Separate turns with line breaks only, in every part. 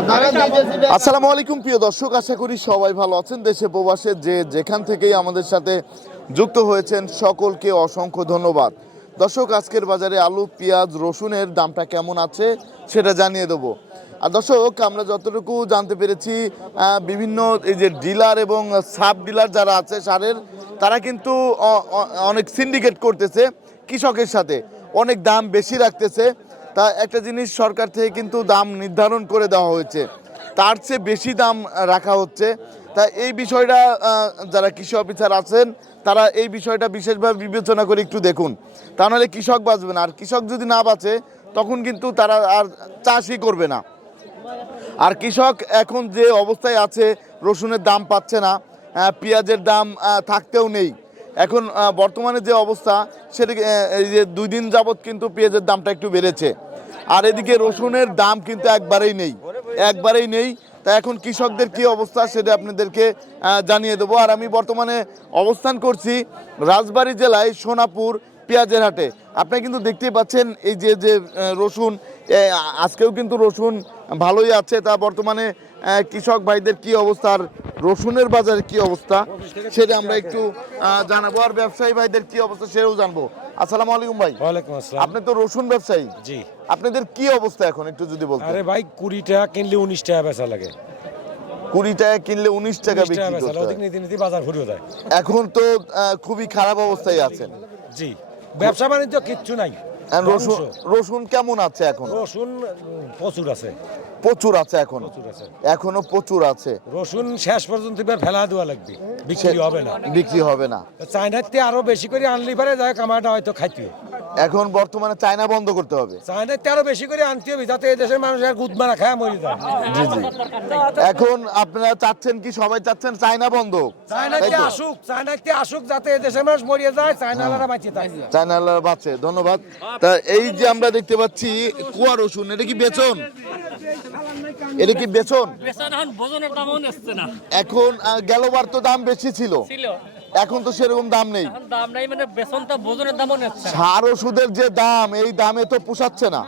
আসসালামু আলাইকুম, প্রিয় দর্শক, আশা করি সবাই ভালো আছেন। দেশে প্রবাসে যে যেখান থেকেই আমাদের সাথে যুক্ত হয়েছেন, সকলকে অসংখ্য ধন্যবাদ। দর্শক, আজকের বাজারে আলু, পেঁয়াজ, রসুনের দামটা কেমন আছে সেটা জানিয়ে দেবো। আর দর্শক, আমরা যতটুকু জানতে পেরেছি বিভিন্ন এই যে ডিলার এবং সাব ডিলার যারা আছে সারের, তারা কিন্তু অনেক সিন্ডিকেট করতেছে কৃষকের সাথে। অনেক দাম বেশি রাখতেছে। তা একটা জিনিস সরকার থেকে কিন্তু দাম নির্ধারণ করে দেওয়া হয়েছে। তার চেয়ে বেশি দাম রাখা হচ্ছে। তা এই বিষয়টা যারা কৃষি অফিসার আছেন, তারা এই বিষয়টা বিশেষভাবে বিবেচনা করে একটু দেখুন। তা নাহলে কৃষক বাঁচবে না। আর কৃষক যদি না বাঁচে, তখন কিন্তু তারা আর চাষই করবে না। আর কৃষক এখন যে অবস্থায় আছে, রসুনের দাম পাচ্ছে না। পেঁয়াজের দাম থাকতেও নেই। এখন বর্তমানে যে অবস্থা সেটা এই যে দুই দিন যাবৎ কিন্তু পেঁয়াজের দামটা একটু বেড়েছে। আর এদিকে রসুনের দাম কিন্তু একবারেই নেই একবারেই নেই। তা এখন কৃষকদের কি অবস্থা সেটা আপনাদেরকে জানিয়ে দেবো। আর আমি বর্তমানে অবস্থান করছি রাজবাড়ী জেলায় সোনাপুর পেঁয়াজের হাটে। আপনি কিন্তু দেখতেই পাচ্ছেন এই যে যে রসুন আজকেও কিন্তু রসুন ভালোই আছে। তা বর্তমানে কৃষক ভাইদের কি অবস্থা আর রসুনের বাজারে কি অবস্থা সেটা আমরা একটু জানাব। আর ব্যবসায়ী ভাইদের কি অবস্থা সেটাও জানব। আসসালামু আলাইকুম ভাই।
ওয়ালাইকুম আসসালাম।
আপনি তো রসুন ব্যবসায়ী।
জি।
আপনাদের কি অবস্থা এখন? একটু যদি বলতেন।
আরে ভাই কুড়ি টাকা কিনলে উনিশ টাকা বেচা লাগে।
কুড়ি টাকা কিনলে উনিশ টাকা বিক্রি করতে হয়। এখন তো খুবই খারাপ অবস্থায় আছেন।
জি। ব্যবসা বাণিজ্য কিচ্ছু নাই।
রসুন রসুন কেমন আছে এখন?
রসুন প্রচুর আছে।
প্রচুর আছে এখন। এখনও প্রচুর আছে।
রসুন শেষ পর্যন্ত ফেলা দেওয়া লাগবে। বিক্রি হবে না।
বিক্রি হবে না।
চায়নাতে আরও বেশি করে আনলি পারে যায় কামাটা হয়তো খাইতে
এখন বর্তমানে চায়না বন্ধ করতে হবে।
চায়নাতে আরও বেশি করে আনতে হবে যাতে এই দেশের মানুষ আর গুদ মারা খায় মরে যায়।
জি জি। এখন আপনারা চাচ্ছেন কি সবাই চাচ্ছেন চায়না বন্ধ
চায়নাতে
তো?
আসুক চায়নাতে আসুক যাতে এই দেশের মানুষ মরিয়ে যায় চায়নালারা বাঁচিয়ে থাকে।
চায়না আল্লাহর বাচ্চা ধন্যবাদ। তা এই যে আমরা দেখতে পাচ্ছি কুয়া রসুন এটা কি বেচন? এটা কি বেচন?
এখন
গেলবার তো দাম বেশি ছিল। এখন তো সেরকম দাম নেই।
দাম নাই মানে দামও নেচ্ছে
সার ওষুধের যে দাম এই দামে তো পোষাচ্ছে না।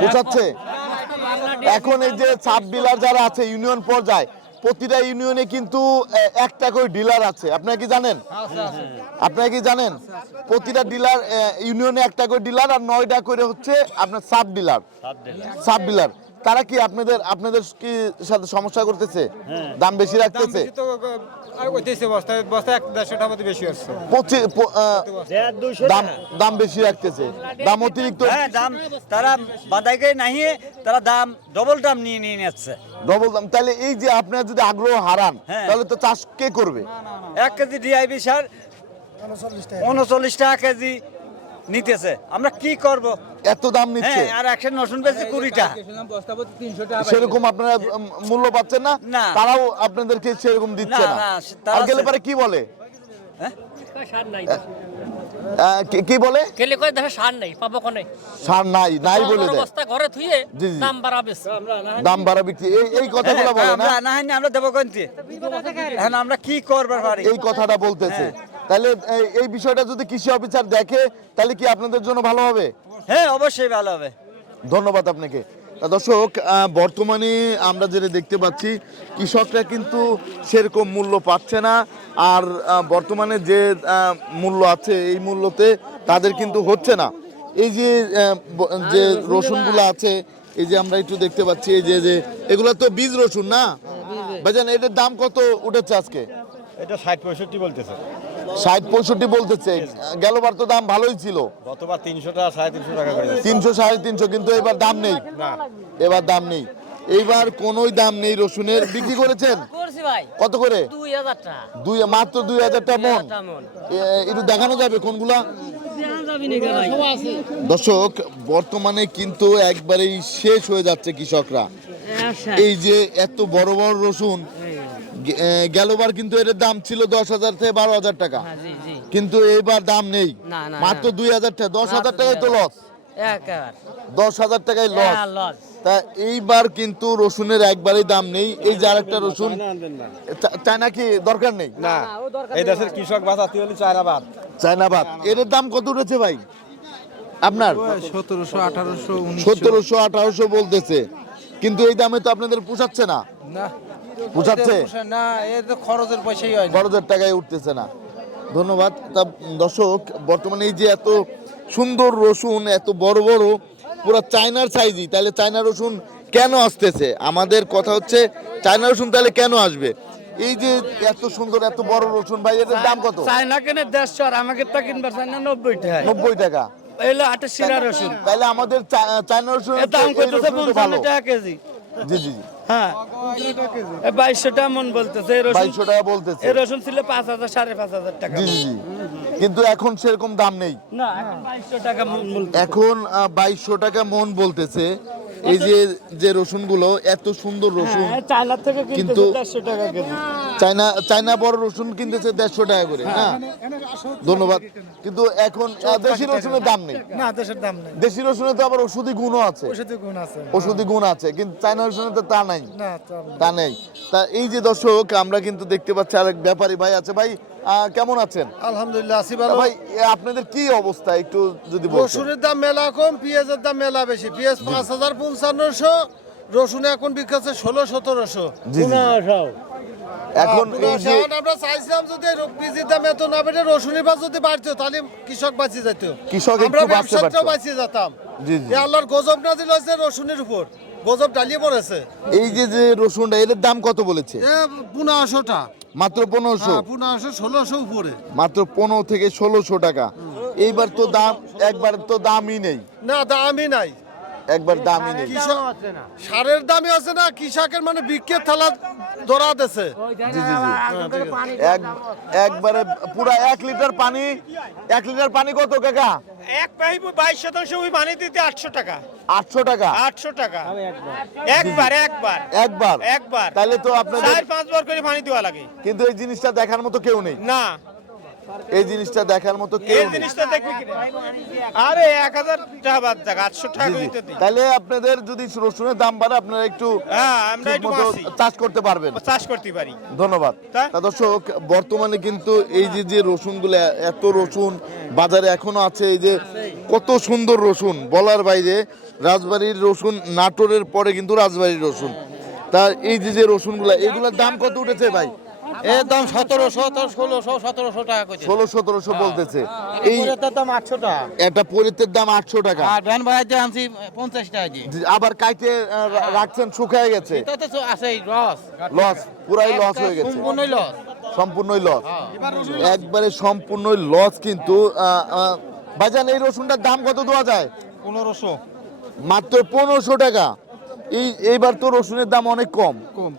পোষাচ্ছে? এখন এই যে সাব ডিলার যারা আছে ইউনিয়ন পর্যায়ে প্রতিটা ইউনিয়নে কিন্তু একটা করে ডিলার আছে। আপনারা কি জানেন? আপনারা কি জানেন? প্রতিটা ডিলার ইউনিয়নে একটা করে ডিলার আর নয়টা করে হচ্ছে আপনার সাব ডিলার সাব ডিলার তারা কি আপনাদের আপনাদের কি সাথে সমস্যা করতেছে? দাম বেশি রাখতেছে? দাম দাম বেশি রাখতেছে। দাম অতিরিক্ত
হ্যাঁ দাম তারা বাদাইকে তারা দাম ডবল দাম নিয়ে নিয়ে নিচ্ছে।
ডবল দাম। তাহলে এই যে আপনারা যদি আগ্রহ হারান
হ্যাঁ।
তাহলে তো চাষ কে করবে?
এক কেজি ডিআইবি সার উনচল্লিশ টাকা কেজি নিতেছে। আমরা কি করব?
এত দাম নিচ্ছে।
হ্যাঁ আর একশো নসুন বেশি কুড়ি টাকা
সেরকম আপনারা মূল্য পাচ্ছেন না। তারাও আপনাদেরকে সেরকম দিচ্ছে
না,
আর গেলে পরে কি বলে?
সার নাই
কি- বলে?
কেলে দেখে সার নাই পাবো কোনে?
সার নাই নাই বলে দেয়
বস্তা ঘরে থুয়ে। দাম বাড়াবে
দাম বাড়া বিক্রি। এই এই কথাগুলো বলে না?
আমরা না আমরা দেবো এখন আমরা কি করবার পারি?
এই কথাটা বলতেছে। তাহলে এই- বিষয়টা যদি কৃষি অফিসার দেখে তাহলে কি আপনাদের জন্য ভালো হবে?
হ্যাঁ অবশ্যই ভালো হবে।
ধন্যবাদ আপনাকে। দর্শক বর্তমানে আমরা যেটা দেখতে পাচ্ছি কৃষকরা কিন্তু সেরকম মূল্য পাচ্ছে না আর বর্তমানে যে আহ, মূল্য আছে এই মূল্যতে তাদের কিন্তু হচ্ছে না। এই যে যে রসুনগুলো আছে এই যে আমরা একটু দেখতে পাচ্ছি এই যে যে এগুলো তো বীজ রসুন না? ভাইজান এটার দাম কত উঠেছে আজকে?
এটা ষাট পঁয়ষট্টি বলতেছে।
ষাট পঁয়ষট্টি বলতেছে। গেলবার তো দাম ভালোই ছিল।
গতবার তিনশো টাকা সাড়ে তিনশো টাকা
তিনশো সাড়ে তিনশো কিন্তু এবার দাম নেই। এবার দাম নেই। এইবার কোনোই দাম নেই রসুনের। বিক্রি করেছেন? কত করে?
দুই
মাত্র দুই হাজার টাকা মন। একটু দেখানো যাবে কোনগুলা?
যাবি
দর্শক বর্তমানে কিন্তু একবারেই শেষ হয়ে যাচ্ছে কৃষকরা।
আচ্ছা।
এই যে এত বড় বড় রসুন গেলবার কিন্তু এর দাম ছিল দশ হাজার থেকে বারো হাজার টাকা।
হ্যাঁ, জি জি।
কিন্তু এইবার দাম নেই।
না, না,
মাত্র দুই হাজার টাকা দশ হাজার টাকায় তো লস দশ হাজার টাকায় লস
হ্যাঁ,
তা এইবার কিন্তু রসুনের একবারই দাম নেই। এই যে আরেকটা রসুন চায়না কি দরকার নেই?
না এই দেশের কৃষক বাঁচাতে হলে চায়নাবাদ
চায়নাবাদ এর দাম কত উঠেছে ভাই? আপনার?
সতেরোশো আঠারোশো
সতেরোশো আঠারোশো বলতেছে। কিন্তু এই দামে তো আপনাদের পোষাচ্ছে না।
না।
পোষাচ্ছে
না এ তো খরচের পয়সাই হয়
খরচের টাকায় উঠতেছে না। ধন্যবাদ। তা দর্শক বর্তমানে এই যে এত সুন্দর রসুন এত বড় বড় পুরো চায়নার সাইজই তাহলে চায়না রসুন কেন আসতেছে? আমাদের কথা হচ্ছে চায়না রসুন তাহলে কেন আসবে? এই যে এত সুন্দর এত বড় রসুন ভাই এটার দাম কত?
চায়না কেনে দেড়শো আর আমাকে তা কিনবার চাই না নব্বই টাকা।
নব্বই টাকা
এলো আটের শিরা রসুন।
তাহলে আমাদের চায়না রসুন
দাম পঞ্চান্ন টাকা কেজি।
জি জি জি।
হ্যাঁ। বাইশশো টাকা মন বলতেছে
বাইশশো টাকা বলতেছে।
এই রসুন ছিল পাঁচ হাজার সাড়ে পাঁচ হাজার টাকা।
জি জি জি। কিন্তু এখন সেরকম দাম নেই।
এখন বাইশশো টাকা মন বলতেছে।
এখন বাইশশো টাকা মন বলতেছে। এই যে যে রসুনগুলো এত সুন্দর রসুন।
হ্যাঁ চায়না থেকে
কিন্তু-
টাকা কেজি।
চায়না চায়না বড় রসুন কিনতেছে দেড়শো টাকা করে হ্যাঁ ধন্যবাদ। কিন্তু এখন দেশি রসুনের দাম নেই।
না দেশের দাম নেই।
দেশি রসুনের তো আবার ওষুধি গুণও আছে।
ওষুধের গুণ আছে
ওষুধি গুণ আছে কিন্তু চায়না রসুনের তো তা নাই।
তা
নেই। তা এই যে দর্শক আমরা কিন্তু দেখতে পাচ্ছি আরেক ব্যাপারী ভাই আছে। ভাই কেমন আছেন?
আলহামদুলিল্লাহ
তা
ভালো।
ভাই আপনাদের কি অবস্থা? একটু যদি
রসুনের দাম মেলা কম পেঁয়াজের দাম মেলা বেশি। পেঁয়াজ পাঁচ হাজার পঞ্চান্নশো রসুন এখন বিক্রি হচ্ছে ষোলো সতেরোশো।
এখন
আমরা চাইছিলাম যদি পিজির দাম এত না বেড়ে রসুনের বাজার যদি বাড়তো তাহলে কৃষক বাঁচিয়ে যেত।
কৃষক
আমরা ব্যবসাটাও বাঁচিয়ে যেতাম।
জি, জি।
এ আল্লাহর গজব নাজিল হয়েছে রসুনের উপর। গজব ডালিয়ে পড়েছে।
এই যে যে রসুনটা এর দাম কত বলেছে?
এ পনেরোশোটা।
মাত্র পনেরোশো?
পনেরোশো ষোলোশো উপরে।
মাত্র পনেরো থেকে ষোলোশো টাকা। এইবার তো দাম একবার তো দামই নেই।
না দামই নাই।
একবার দামই নেই।
কৃষক সারের দামই আছে না কৃষকের মানে বিক্রির থালা ধরা দিছে
জি জি জি। এক একবারে পুরা এক লিটার পানি এক লিটার পানি কত কাকা?
এক পাইপ বাইশ শতাংশ ওই পানি দিতে আটশো টাকা।
আটশো টাকা?
আটশো টাকা। একবার। একবার
একবার।
একবার?
তাহলে তো আপনার
চার পাঁচবার করে পানি দেওয়া লাগে।
কিন্তু এই জিনিসটা দেখার মতো কেউ নেই।
না।
এই জিনিসটা দেখার মতো কেউ
জিনিসটা দেখবি কি আরে এক হাজার টাকা বাদ যাক আটশো টাকা। দিই।
তাহলে আপনাদের যদি রসুনের দাম বাড়ে আপনারা একটু
হ্যাঁ আমরা একটু
চাষ করতে পারবেন।
চাষ করতে পারি।
ধন্যবাদ।
তা?
দর্শক বর্তমানে কিন্তু এই যে যে রসুন রসুনগুলো এত রসুন বাজারে এখনও আছে এই যে কত সুন্দর রসুন বলার বাইরে রাজবাড়ির রসুন নাটোরের পরে কিন্তু রাজবাড়ির রসুন। তা এই যে যে রসুনগুলো এগুলোর দাম কত উঠেছে ভাই?
এর দাম সতেরোশো ষোলোশো সতেরোশো টাকা করে
ষোলো সতেরোশো বলতেছে। এই
দাম আটশো টাকা।
একটা পরিতের দাম আটশো টাকা।
আর আনছি পঞ্চাশ টাকা দিয়ে।
আবার রা- রাখছেন শুকায় গেছে।
এটা তো আছে রস
লস। পুরাই লস হয়ে গেছে।
সম্পূর্ণই লস।
সম্পূর্ণই লস। একবারে সম্পূর্ণই লস কিন্তু ভাইজান এই রসুনটার দাম কত দেওয়া যায়?
পনেরোশো।
মাত্র পনেরোশো টাকা। এই এইবার তো রসুনের দাম অনেক কম।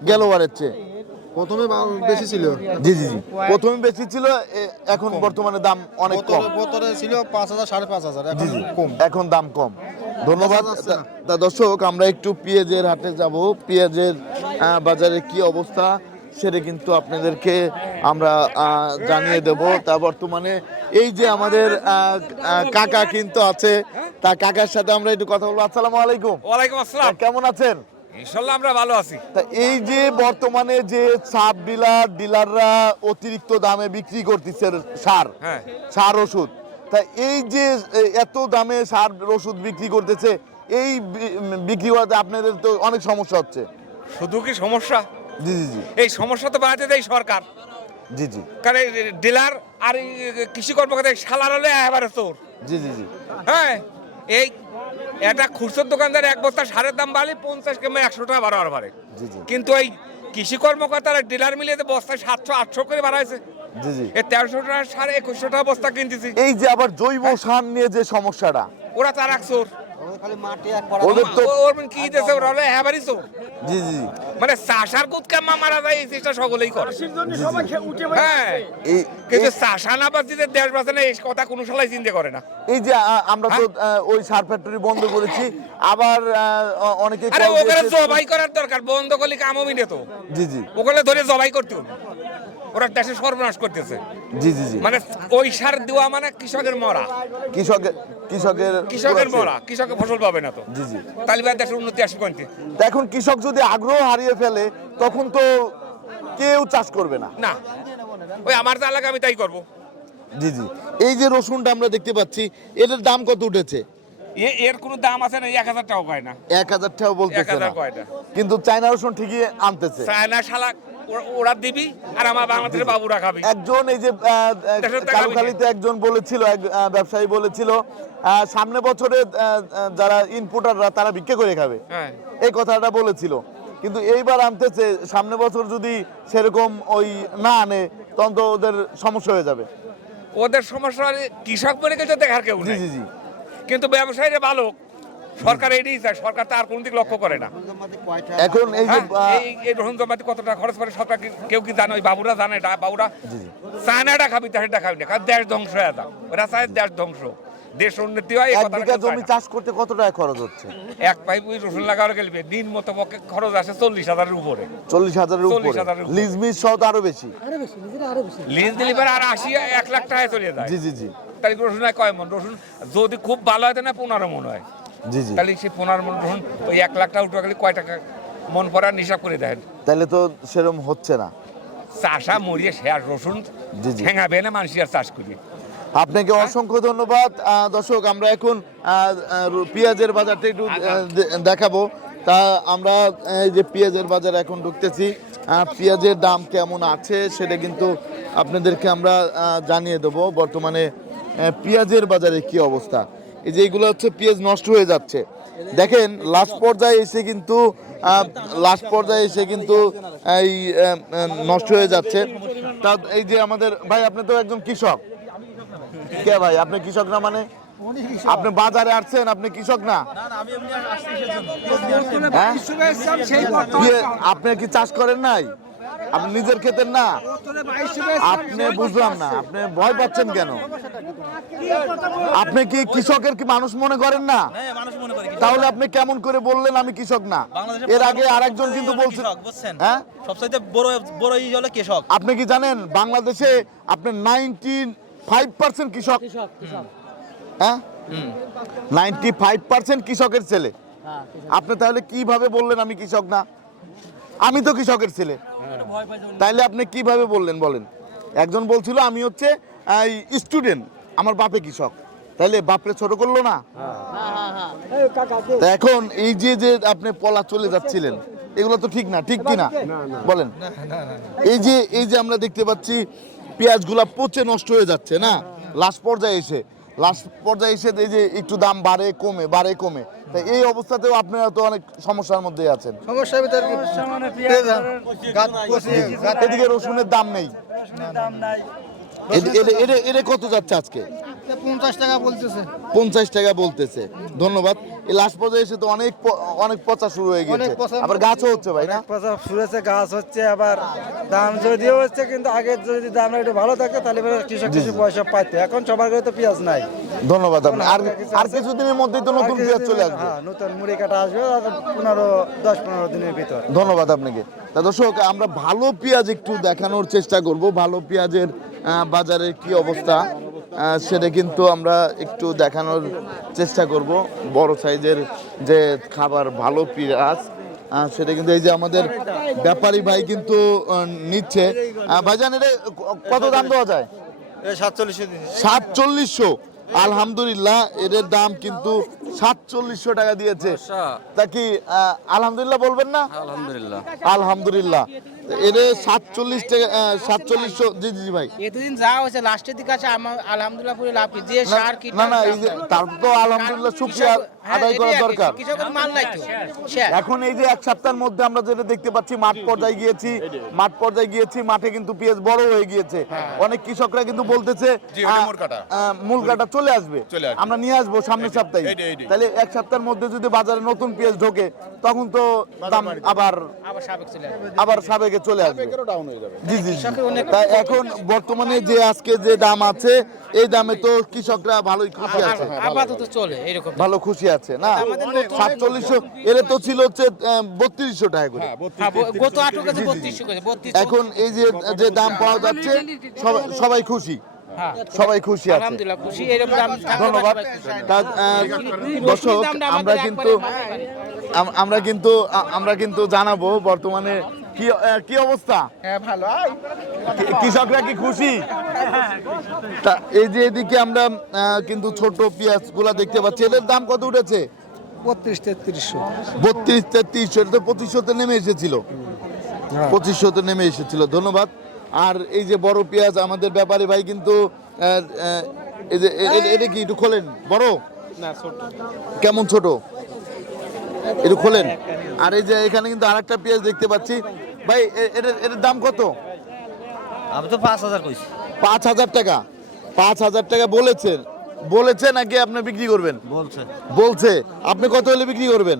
গেল বারের চেয়ে।
প্রথমে বেশি ছিল।
জি জি জি। প্রথমে বেশি ছিল এখন বর্তমানে দাম অনেক কম।
বোতলে ছিল পাঁচ হাজার সাড়ে পাঁচ হাজার
জি জি। এখন দাম কম। ধন্যবাদ। তা- দর্শক আমরা একটু পেঁয়াজের হাটে যাব। পেঁয়াজের বাজারে কি অবস্থা সেটা কিন্তু আপনাদেরকে আমরা আহ, জানিয়ে দেব। তা বর্তমানে এই যে আমাদের কাকা কিন্তু আছে। তা কাকার সাথে আমরা একটু কথা বলব। আসসালামু আলাইকুম।
ওয়ালাইকুম আসসালাম।
কেমন আছেন?
ইনশাল্লাহ আমরা ভালো আছি।
তা এই যে বর্তমানে যে সাব ডিলার ডিলাররা অতিরিক্ত দামে বিক্রি করতেছে সার
হ্যাঁ।
সার ওষুধ তা এই যে এত দামে সার ওষুধ বিক্রি করতেছে এই বিক্রি করাতে আপনাদের তো অনেক সমস্যা হচ্ছে।
শুধু কি সমস্যা?
জি জি জি।
এই সমস্যা তো বাড়াতে দেয় সরকার।
জি জি।
কারণ ডিলার আর কৃষি কর্মকর্তা শালার হলে এবারে চোর।
জি জি জি।
হ্যাঁ এই একটা খুচরো দোকানদার এক বস্তা সারের দাম বাড়ে পঞ্চাশ কিংবা একশো টাকা বাড়াবার
জি
কিন্তু এই কৃষি কর্মকর্তারা ডিলার মিলিয়ে বস্তায় সাতশো আটশো করে বাড়াইছে।
জি জি।
এই তেরোশো টাকা সাড়ে একুশশো টাকা বস্তা কিনতেছি।
এই যে আবার জৈব সার নিয়ে যে সমস্যাটা।
ওরা তার এক
ওদের তো
কি দিতেছে? ওরা হলে চোর
জি জি জি।
মানে চাষার যায় এই চেষ্টা সকলেই করে। হ্যাঁ। কিন্তু চাষা না বাঁচিতে দেশ বাঁচে না এই কথা কোনো সালাই চিন্তা করে না।
এই যে আমরা তো ওই সার ফ্যাক্টরি বন্ধ করেছি। আবার আহ, অনেকে
আরে ওখানে জবাই করার দরকার বন্ধ করলে কামও মিলে তো।
জি জি।
ওখানে ধরে জবাই করতে হবে। ওরা দেশে সর্বনাশ করতেছে।
জি জি জি।
মানে ওই সার দেওয়া মানে কৃষকের মরা।
কৃষকের কৃষকের
কৃষকের মরা কৃষকের ফসল পাবে না তো।
জি জি।
তালিবান দেশের উন্নতি আসবে কোনতে
তা এখন কৃষক যদি আগ্রহ হারিয়ে ফেলে তখন তো কেউ চাষ করবে না।
না। ওই আমার যা লাগে আমি তাই করব।
জি জি। এই যে রসুনটা আমরা দেখতে পাচ্ছি এটার দাম কত উঠেছে?
এর কোনো দাম আছে না এক হাজার টাকা কয় না।
এক হাজার টাকা বলতেছে না। কিন্তু চায়না রসুন ঠিকই আনতেছে।
চায়না শালা ওরা- দিবি আর আমার বাংলাদেশের বাবুরা খাবি।
একজন এই যে একজন বলেছিল এক ব্যবসায়ী বলেছিল সামনে বছরে যারা ইনপুটাররা তারা ভিক্ষে করে খাবে।
হ্যাঁ।
এই কথাটা বলেছিল। কিন্তু এইবার আনতেছে সামনে বছর যদি সেরকম ওই না আনে তখন তো ওদের সমস্যা হয়ে যাবে।
ওদের সমস্যা কৃষক বলে দেখার কেউ
জি জি জি।
কিন্তু ব্যবসায়ীরা ভালো। সরকার এটাই চায় সরকার তো আর কোনো দিক লক্ষ্য করে না।
এখন এই যে
হ্যাঁ, এই এই রসুন জমাতে কত টাকা খরচ করে সরকার কেউ কি জানে ওই বাবুরা জানে এটা বাবুরা? চায়নাটা খাবি তাহলে খাবি না কারণ দেশ ধ্বংস হয়ে যাও ওরা চায় দেশ ধ্বংস। দেশ উন্নতি হয় এই
এক বিঘা জমি চাষ করতে কত টাকা খরচ হচ্ছে?
এক পাইপ ওই রসুন লাগানো গেলে দিন মতো পক্ষে খরচ আসে চল্লিশ হাজারের উপরে।
চল্লিশ হাজারের উপরে। লিজ মিজ সহ আরও বেশি।
লিজ দিলে পরে আর আশি এক লাখ টাকায় চলে যায়।
জি জি জি।
তাহলে রসুন হয় কয় মন? রসুন যদি খুব ভালো হয় না পনেরো মন হয়। তাহলে সেই পনেরো মন ওই এক লাখ টাকা উঠে গেলে কয় টাকা মন পড়ার হিসাব করে দেন?
তাহলে তো সেরকম হচ্ছে না।
চাষা মরিয়ে শেয়ার রসুন। ঠেঙাবে না মানুষ আর চাষ করি
আপনাকে অসংখ্য ধন্যবাদ। দর্শক আমরা এখন পেঁয়াজের বাজারটা একটু দেখাবো। তা আমরা এই যে পেঁয়াজের বাজার এখন ঢুকতেছি পেঁয়াজের দাম কেমন আছে সেটা কিন্তু আপনাদেরকে আমরা জানিয়ে দেবো। বর্তমানে পেঁয়াজের বাজারে কি অবস্থা? এই যে এগুলো হচ্ছে পেঁয়াজ নষ্ট হয়ে যাচ্ছে। দেখেন লাস্ট পর্যায়ে এসে কিন্তু লাস্ট পর্যায়ে এসে কিন্তু এই নষ্ট হয়ে যাচ্ছে। তা এই যে আমাদের ভাই আপনি তো একজন কৃষক। কে ভাই? আপনি কৃষক না মানে? আপনি বাজারে আসছেন আপনি কৃষক না? হ্যাঁ? আপনি কি চাষ করেন নাই? আপনি নিজের ক্ষেতের না। আপনি বুঝলাম না আপনি ভয় পাচ্ছেন কেন? আপনি কি কৃষকের কি মানুষ মনে করেন না? তাহলে আপনি কেমন করে বললেন আমি কৃষক না? এর আগে আরেকজন কিন্তু বলছেন হ্যাঁ?
সবচাইতে বড় বড় ই হলো কৃষক।
আপনি কি জানেন বাংলাদেশে আপনি নাইনটি ফাইভ পার্সেন্ট কৃষক? হ্যাঁ? নাইনটি ফাইভ পার্সেন্ট কৃষকের ছেলে। আপনি তাহলে কীভাবে বললেন আমি কৃষক না? আমি তো কৃষকের ছেলে। তাইলে আপনি কীভাবে বললেন বলেন? একজন বলছিল আমি হচ্ছে স্টুডেন্ট আমার বাপে কৃষক। তাইলে বাপরে ছোট করল না? এখন এই যে যে আপনি পলা চলে যাচ্ছিলেন এগুলো তো ঠিক না ঠিক কি না? বলেন। এই যে এই যে আমরা দেখতে পাচ্ছি পেঁয়াজগুলা পচে নষ্ট হয়ে যাচ্ছে না? লাস্ট পর্যায়ে এসে। লাস্ট পর্যায়ে এসে এই যে একটু দাম বাড়ে কমে বাড়ে কমে। তাই এই অবস্থাতেও আপনারা তো অনেক সমস্যার মধ্যে আছেন।
সমস্যার ভিতরে
মানে
এদিকে রসুনের দাম নেই। এটা কত যাচ্ছে আজকে?
পঞ্চাশ টাকা বলতেছে।
পঞ্চাশ টাকা বলতেছে। ধন্যবাদ। এই লাস্ট পর্যায়ে এসে তো অনেক অনেক পচা শুরু হয়ে গেছে আবার গাছও হচ্ছে ভাই না?
ফুরেছে গাছ হচ্ছে আবার দাম যদিও হচ্ছে কিন্তু আগে যদি দামটা একটু ভালো থাকতো তাহলে কৃষক কিছু পয়সা পাইতো। এখন সবার ঘরে তো পেঁয়াজ নাই।
ধন্যবাদ আপনার আর আর কিছুদিনের মধ্যেই তো নতুন পেঁয়াজ চলে আসবে।
হ্যাঁ নতুন মুড়ি কাটা আসবে পনেরো দশ পনেরো দিনের ভিতর।
ধন্যবাদ আপনাকে। তা দর্শক আমরা ভালো পেঁয়াজ একটু দেখানোর চেষ্টা করব। ভালো পেঁয়াজের আহ, বাজারের কি অবস্থা? সেটা কিন্তু আমরা একটু দেখানোর চেষ্টা করব। বড় সাইজের যে খাবার ভালো পেঁয়াজ সেটা কিন্তু এই যে আমাদের ব্যাপারী ভাই কিন্তু নিচ্ছে। ভাইজান এটা কত দাম দেওয়া যায়? সাতচল্লিশশো আলহামদুলিল্লাহ এদের দাম কিন্তু সাতচল্লিশশো টাকা দিয়েছে। তা কি আলহামদুলিল্লাহ বলবেন না?
আলহামদুলিল্লাহ।
আলহামদুলিল্লাহ। এদের সাতচল্লিশ টাকা আহ, সাতচল্লিশশো জি জি জি ভাই।
এতদিন যা হয়েছে লাস্টের দিকে আছে আমার আলহামদুলিল্লাহ পুরো লাভ কি? যে সার কি
না না তার তো আলহামদুলিল্লাহ শুক্রিয়া। আদায় করা দরকার। এখন এই যে এক সপ্তাহের মধ্যে আমরা যেটা দেখতে পাচ্ছি মাঠ পর্যায়ে গিয়েছি মাঠ পর্যায়ে গিয়েছি মাঠে কিন্তু পেঁয়াজ বড় হয়ে গিয়েছে। অনেক কৃষকরা কিন্তু বলতেছে মূল কাটা। চলে আসবে। আমরা নিয়ে আসব সামনের সপ্তাহে। তাহলে এক সপ্তাহের মধ্যে যদি বাজারে নতুন পেঁয়াজ ঢোকে তখন তো দাম আবার
আবার সাবেক চলে আসবে।
জি জি জি। তাই এখন বর্তমানে যে আজকে যে দাম আছে এই দামে তো কৃষকরা ভালোই খুশি আছে।
আপাতত চলে এরকম
ভালো খুশি আছে না? সাতচল্লিশশো এর তো ছিল হচ্ছে বত্রিশশো টাকা করে।
হ্যাঁ, বত্রিশ
এখন এই যে যে দাম পাওয়া যাচ্ছে সবাই- সবাই খুশি।
হ্যাঁ।
সবাই খুশি আছে।
আলহামদুলিল্লাহ খুশি। এরকম দাম থাকলে
ধন্যবাদ দর্শক আমরা কিন্তু আমরা কিন্তু আমরা কিন্তু জানাব বর্তমানে কি আহ, কি অবস্থা?
হ্যাঁ ভালো।
কৃষকরা কি খুশি? তা এই যে এদিকে আমরা কিন্তু ছোট পেঁয়াজগুলা দেখতে পাচ্ছি। এদের দাম কত উঠেছে?
বত্রিশ তেত্রিশশো।
বত্রিশ তেত্রিশশো এটা তো পঁচিশশোতে নেমে এসেছিল। পঁচিশশোতে নেমে এসেছিল ধন্যবাদ। আর এই যে বড় পেঁয়াজ আমাদের ব্যাপারে ভাই কিন্তু এই যে এটা কি একটু খোলেন? বড়? কেমন ছোট? একটু খোলেন। আর এই যে এখানে কিন্তু আরেকটা পেঁয়াজ দেখতে পাচ্ছি। ভাই এ- এটার এটার দাম কত?
আমি তো পাঁচ হাজার কইছি।
পাঁচ হাজার টাকা। পাঁচ হাজার টাকা বলেছেন বলেছে নাকি আপনি বিক্রি করবেন?
বলছে।
বলছে। আপনি কত হলে বিক্রি করবেন?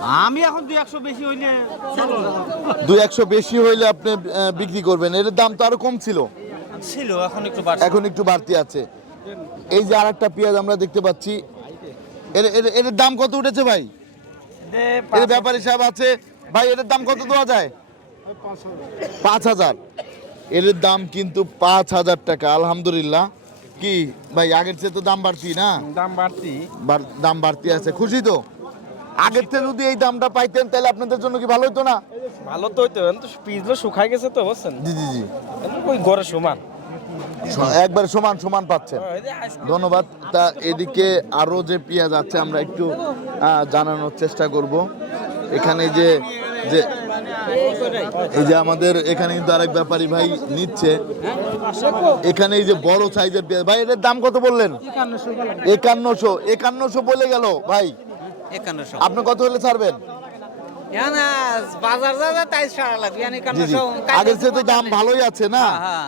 আমি এখন দুই একশো বেশি হইলে
দুই একশো বেশি হইলে আপনি বিক্রি করবেন। এর দাম তো আরও কম ছিল।
ছিল এখন একটু বাড়ছে।
এখন একটু বাড়তি আছে। এই যে আর একটা পেঁয়াজ আমরা দেখতে পাচ্ছি। এর এর এর দাম কত উঠেছে ভাই? এর ব্যাপারী সাহেব আছে ভাই এর দাম কত দেওয়া যায়? পাঁচ হাজার। এর দাম কিন্তু পাঁচ হাজার টাকা আলহামদুলিল্লাহ। কি ভাই আগের চেয়ে তো দাম বাড়তি না?
দাম বাড়তি।
দাম বাড়তি আছে খুশি তো? আগের থেকে যদি এই দামটা পাইতেন তাহলে আপনাদের জন্য কি ভালো হতো না?
ভালো তো হইতো তো পিছলো শুকাই গেছে তো বুঝছেন?
জি জি জি।
ওই ঘরে সমান।
একবার সমান সমান পাচ্ছেন। ধন্যবাদ। তা এদিকে আরও যে পেঁয়াজ আছে আমরা একটু জানানোর চেষ্টা করব। এখানে যে যে এই যে আমাদের এখানে কিন্তু আরেক ব্যাপারী ভাই নিচ্ছে। এখানে এই যে বড় সাইজের ভাই এটার দাম কত বললেন? একান্নশো। একান্নশো বলে গেল ভাই। আপনি কত হলে ছাড়বেন? আগের চেয়ে তো দাম ভালোই আছে না?
হ্যাঁ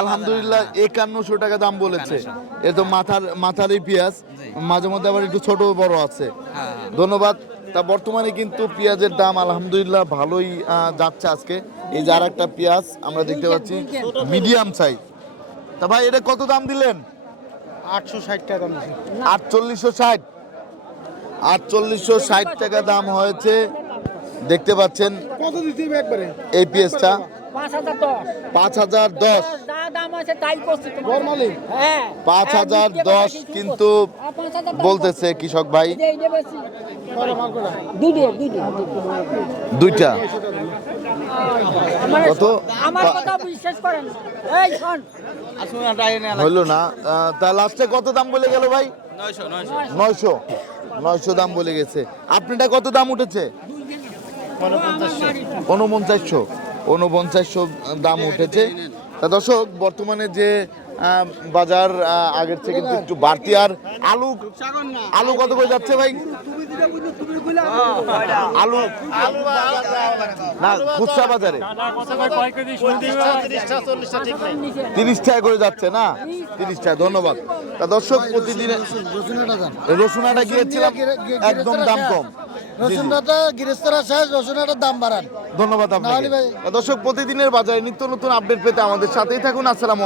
আলহামদুলিল্লাহ একান্নশো টাকা দাম বলেছে। এ তো মাথার মাথার এই পেঁয়াজ মাঝে মধ্যে আবার একটু ছোট বড় আছে। ধন্যবাদ। তা বর্তমানে কিন্তু পেঁয়াজের দাম আলহামদুলিল্লাহ ভালোই যাচ্ছে আজকে। এই যে আর একটা পেঁয়াজ আমরা দেখতে পাচ্ছি মিডিয়াম সাইজ তা ভাই এটা কত দাম দিলেন?
আটশো ষাট টাকা
আটচল্লিশশো ষাট। আটচল্লিশশো ষাট টাকা দাম হয়েছে। দেখতে পাচ্ছেন
কত দিতে হবে একবারে?
এই পেঁয়াজটা?
পাঁচ হাজার দশ।
পাঁচ হাজার দশ।
যা দাম আছে তাই করছি হ্যাঁ।
পাঁচ
হ্যাঁ,
হাজার দশ কিন্তু বলতেছে কৃষক ভাই।
দুইটে,
কত?
আমার কথা বিশ্বাস করেন এই শোন।
হইল না। তা লাস্টে কত দাম বলে গেল ভাই?
নয়শো নয়শো।
নয়শো। নয়শো দাম বলে গেছে। আপনারটা কত দাম উঠেছে? উনপঞ্চাশশো উনপঞ্চাশশো দাম উঠেছে। তা দর্শক বর্তমানে যে বাজার আগের থেকে কিন্তু একটু বাড়তি। আর আলু আলু কত করে যাচ্ছে ভাই? আলু না খুচরা বাজারে। তিরিশ টাকা করে যাচ্ছে না? তিরিশ টাকা ধন্যবাদ। তা দর্শক প্রতিদিন রসুনাটা গিয়েছিলাম একদম দাম কম।
রসুনটা গৃহস্থরা শেষ রসুনটার দাম বাড়ান।
ধন্যবাদ আপনাকে। দর্শক প্রতিদিনের বাজারে নিত্য নতুন আপডেট পেতে আমাদের সাথেই থাকুন। আসসালামু